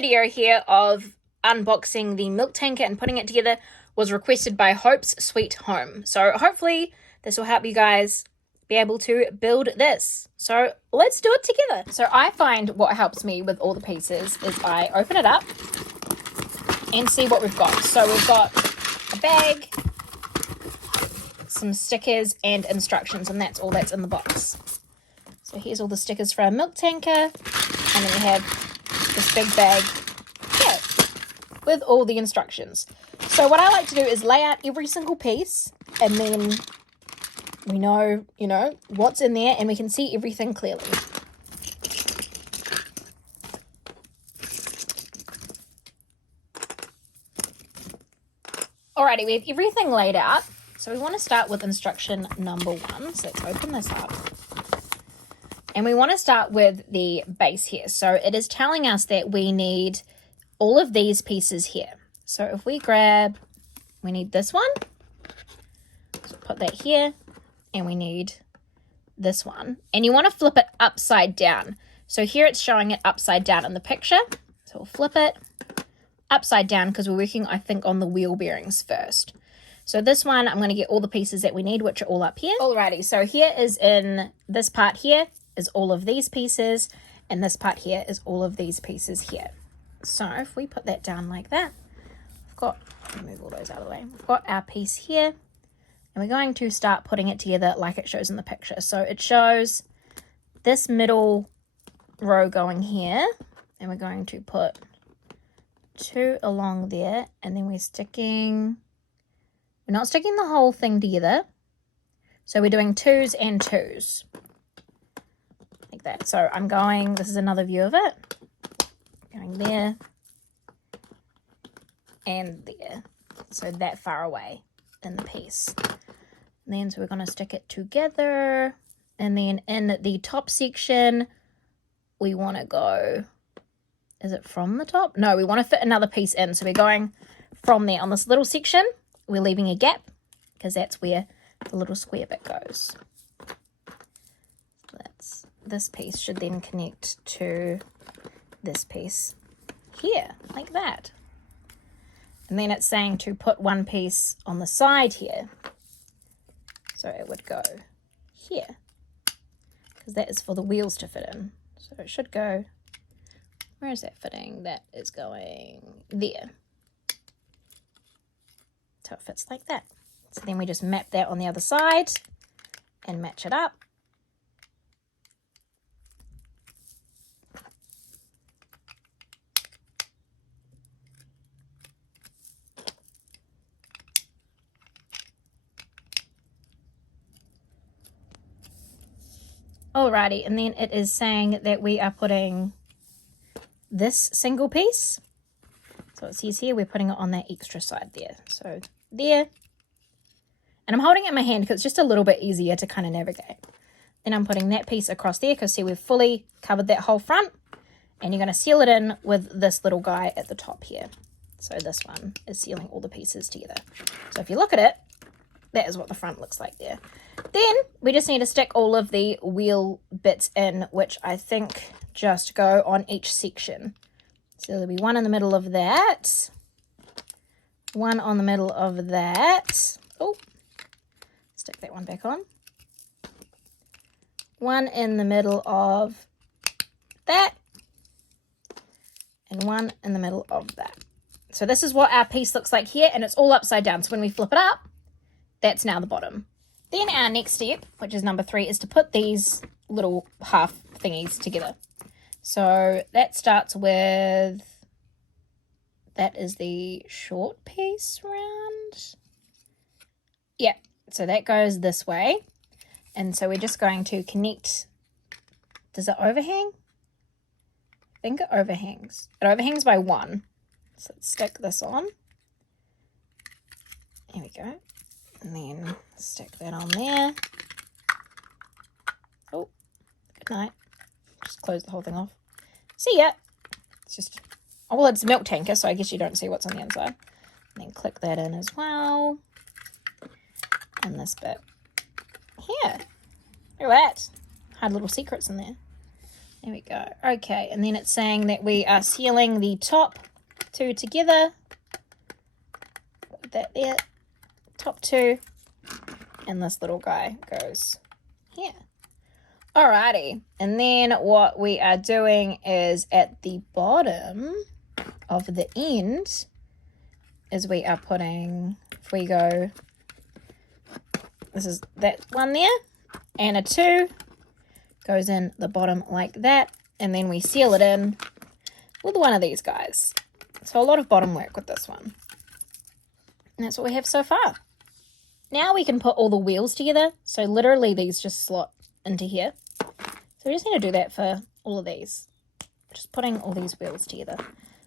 video here of unboxing the milk tanker and putting it together was requested by Hope's Sweet Home. So hopefully this will help you guys be able to build this. So let's do it together. So I find what helps me with all the pieces is I open it up and see what we've got. So we've got a bag, some stickers and instructions, and that's all that's in the box. So here's all the stickers for our milk tanker, and then we have this big bag here with all the instructions. So what I like to do is lay out every single piece, and then we know, what's in there, and we can see everything clearly. Alrighty, we have everything laid out. So we want to start with instruction number 1. So let's open this up. And we want to start with the base here. So it is telling us that we need all of these pieces here. So if we we need this one. So put that here. And we need this one. And you want to flip it upside down. So here it's showing it upside down in the picture. So we'll flip it upside down because we're working, I think, on the wheel bearings first. So this one, I'm going to get all the pieces that we need, which are all up here. Alrighty, so here is in this part here is all of these pieces, and this part here is all of these pieces here. So if we put that down like that, move all those out of the way. We've got our piece here, and we're going to start putting it together like it shows in the picture. So it shows this middle row going here, and we're going to put 2 along there, and then we're not sticking the whole thing together. So we're doing 2s and 2s. Like that. So I'm going, this is another view of it. Going there. And there. So that far away in the piece. And then so we're going to stick it together. And then in the top section, we want to go, is it from the top? No, we want to fit another piece in. So we're going from there on this little section. We're leaving a gap because that's where the little square bit goes. This piece should then connect to this piece here, like that. And then it's saying to put one piece on the side here. So it would go here because that is for the wheels to fit in. So it should go, where is that fitting? That is going there. So it fits like that. So then we just map that on the other side and match it up. Alrighty, and then it is saying that we are putting this single piece. So it says here we're putting it on that extra side there. So there. And I'm holding it in my hand because it's just a little bit easier to kind of navigate. Then I'm putting that piece across there because see we've fully covered that whole front. And you're going to seal it in with this little guy at the top here. So this one is sealing all the pieces together. So if you look at it, that is what the front looks like there. Then we just need to stick all of the wheel bits in, which I think just go on each section. So there'll be one in the middle of that. One on the middle of that. Oh, stick that one back on. One in the middle of that. And one in the middle of that. So this is what our piece looks like here, and it's all upside down. So when we flip it up, that's now the bottom. Then our next step, which is number 3, is to put these little half thingies together. So that starts with, that is the short piece round. Yeah, so that goes this way. And so we're just going to connect, does it overhang? I think it overhangs. It overhangs by 1. So let's stick this on. Here we go. And then stick that on there. Oh, good night. Just close the whole thing off. See ya. It's just, oh, well, it's a milk tanker, so I guess you don't see what's on the inside. And then click that in as well. And this bit here. Look at that. Hide little secrets in there. There we go. Okay, and then it's saying that we are sealing the top two together. Put that there. Top two. And this little guy goes here. Alrighty. And then what we are doing is at the bottom of the end is we are putting, if we go, this is that one there, and a 2 goes in the bottom like that, and then we seal it in with one of these guys. So a lot of bottom work with this one. And that's what we have so far. Now we can put all the wheels together. So literally these just slot into here. So we just need to do that for all of these. Just putting all these wheels together,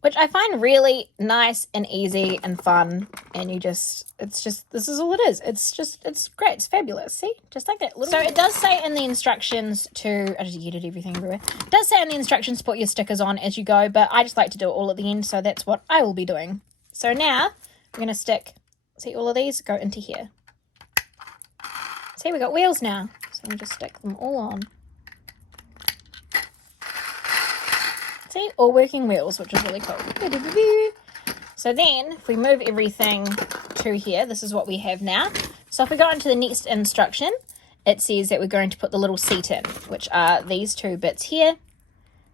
which I find really nice and easy and fun. And this is all it is. It's great. It's fabulous. See? Just like that. So it does say in the instructions to, I just yeeted everything everywhere. It does say in the instructions to put your stickers on as you go, but I just like to do it all at the end. So that's what I will be doing. So now we're going to stick, see all of these go into here. See, we got wheels now. So we'll just stick them all on. See, all working wheels, which is really cool. So then, if we move everything to here, this is what we have now. So if we go into the next instruction, it says that we're going to put the little seat in, which are these two bits here.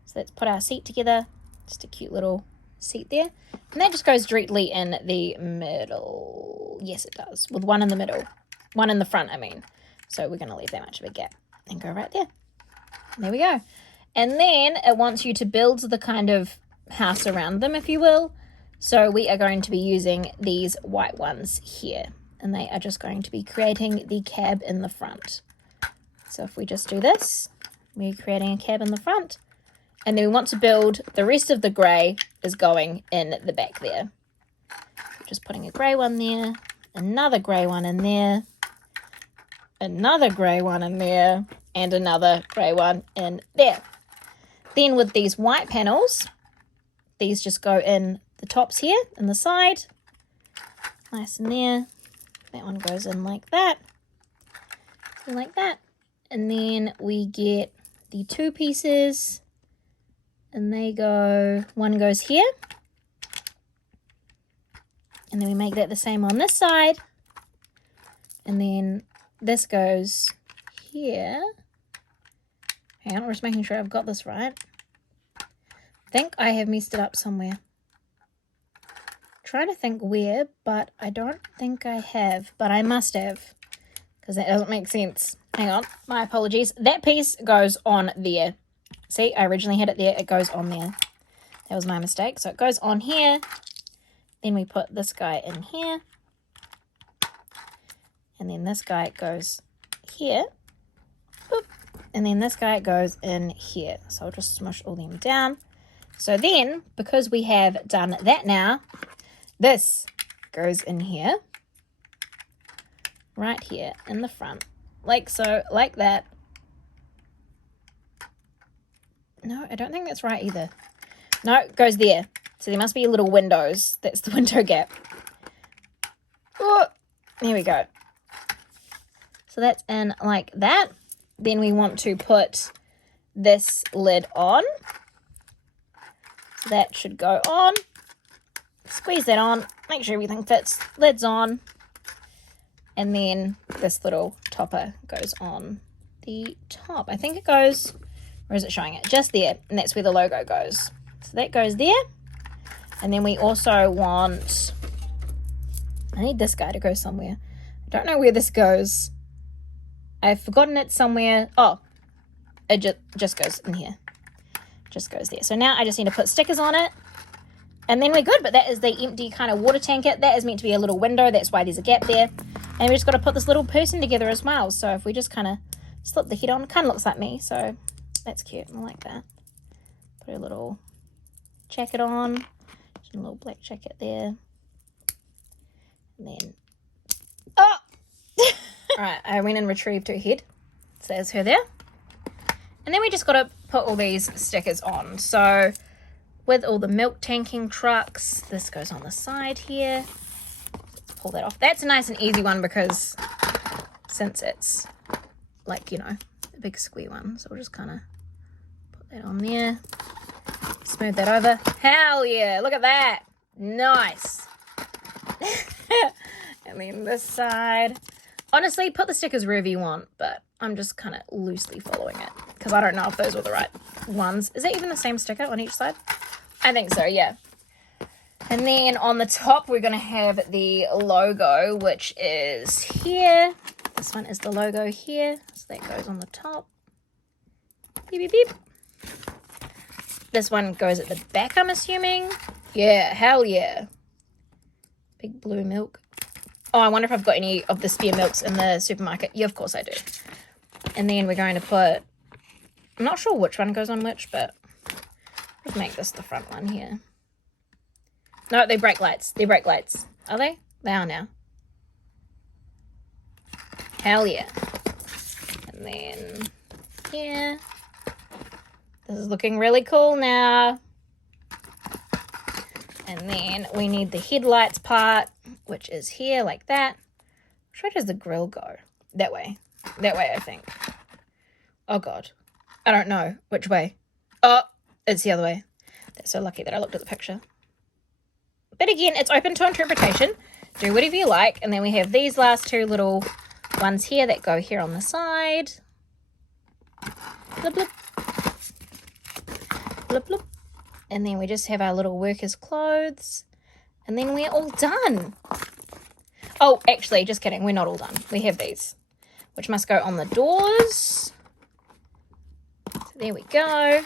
So let's put our seat together. Just a cute little seat there. And that just goes directly in the middle. Yes, it does. With one in the middle. One in the front, I mean. So we're going to leave that much of a gap and go right there. There we go. And then it wants you to build the kind of house around them, if you will. So we are going to be using these white ones here. And they are just going to be creating the cab in the front. So if we just do this, we're creating a cab in the front. And then we want to build the rest of the grey is going in the back there. So just putting a grey one there, another grey one in there, another grey one in there, and another grey one in there. Then with these white panels, these just go in the tops here and the side. Nice in there. That one goes in like that. Like that. And then we get the 2 pieces. And they go, one goes here. And then we make that the same on this side. And then this goes here. Hang on, we're just making sure I've got this right. I think I have messed it up somewhere. Trying to think where, but I don't think I have. But I must have, because that doesn't make sense. Hang on, my apologies. That piece goes on there. See, I originally had it there. It goes on there. That was my mistake. So it goes on here. Then we put this guy in here. And then this guy goes here. Boop. And then this guy goes in here. So I'll just smush all them down. So then, because we have done that now, this goes in here. Right here in the front. Like so, like that. No, I don't think that's right either. No, it goes there. So there must be little windows. That's the window gap. Oh, there we go. So that's in like that. Then we want to put this lid on. So that should go on. Squeeze that on. Make sure everything fits. Lid's on. And then this little topper goes on the top. I think it goes, or is it showing it? Just there. And that's where the logo goes. So that goes there. And then we also want, I need this guy to go somewhere. I don't know where this goes. I've forgotten it somewhere. Oh, it just goes in here. Just goes there. So now I just need to put stickers on it. And then we're good. But that is the empty kind of water tanker. That is meant to be a little window. That's why there's a gap there. And we just got to put this little person together as well. So if we just kind of slip the head on, it kind of looks like me. So that's cute. I like that. Put a little jacket on. Just a little black jacket there. And then, oh! Alright, I went and retrieved her head. So there's her there. And then we just got to put all these stickers on. So with all the milk tanking trucks, this goes on the side here. Let's pull that off. That's a nice and easy one because since it's like, you know, a big square one. So we'll just kind of put that on there. Smooth that over. Hell yeah, look at that. Nice. And then this side. Honestly, put the stickers wherever you want, but I'm just kind of loosely following it because I don't know if those were the right ones. Is that even the same sticker on each side? I think so, yeah. And then on the top, we're going to have the logo, which is here. This one is the logo here. So that goes on the top. Beep, beep, beep. This one goes at the back, I'm assuming. Yeah, hell yeah. Big blue milk. Oh, I wonder if I've got any of the spare milks in the supermarket. Yeah, of course I do. And then we're going to put, I'm not sure which one goes on which, but let's make this the front one here. No, they're brake lights. They're brake lights. Are they? They are now. Hell yeah. And then here. This is looking really cool now. And then we need the headlights part, which is here like that. Which way does the grill go? That way. That way, I think. Oh, God. I don't know which way. Oh, it's the other way. That's so lucky that I looked at the picture. But again, it's open to interpretation. Do whatever you like. And then we have these last two little ones here that go here on the side. Blip, blip. Blip, blip. And then we just have our little workers' clothes. And then we're all done. Oh, actually, just kidding. We're not all done. We have these, which must go on the doors. So there we go.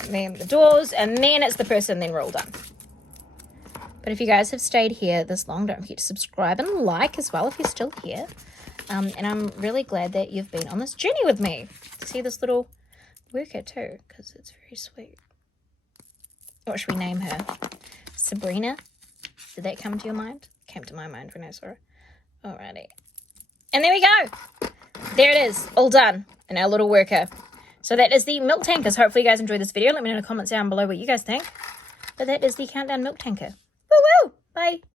And then the doors. And then it's the person. Then we're all done. But if you guys have stayed here this long, don't forget to subscribe and like as well if you're still here. And I'm really glad that you've been on this journey with me. To see this little worker too, because it's very sweet. What should we name her? Sabrina? Did that come to your mind? Came to my mind when I saw her. Alrighty. And there we go. There it is. All done. And our little worker. So that is the milk tankers. Hopefully you guys enjoyed this video. Let me know in the comments down below what you guys think. But that is the countdown milk tanker. Woo woo! Bye!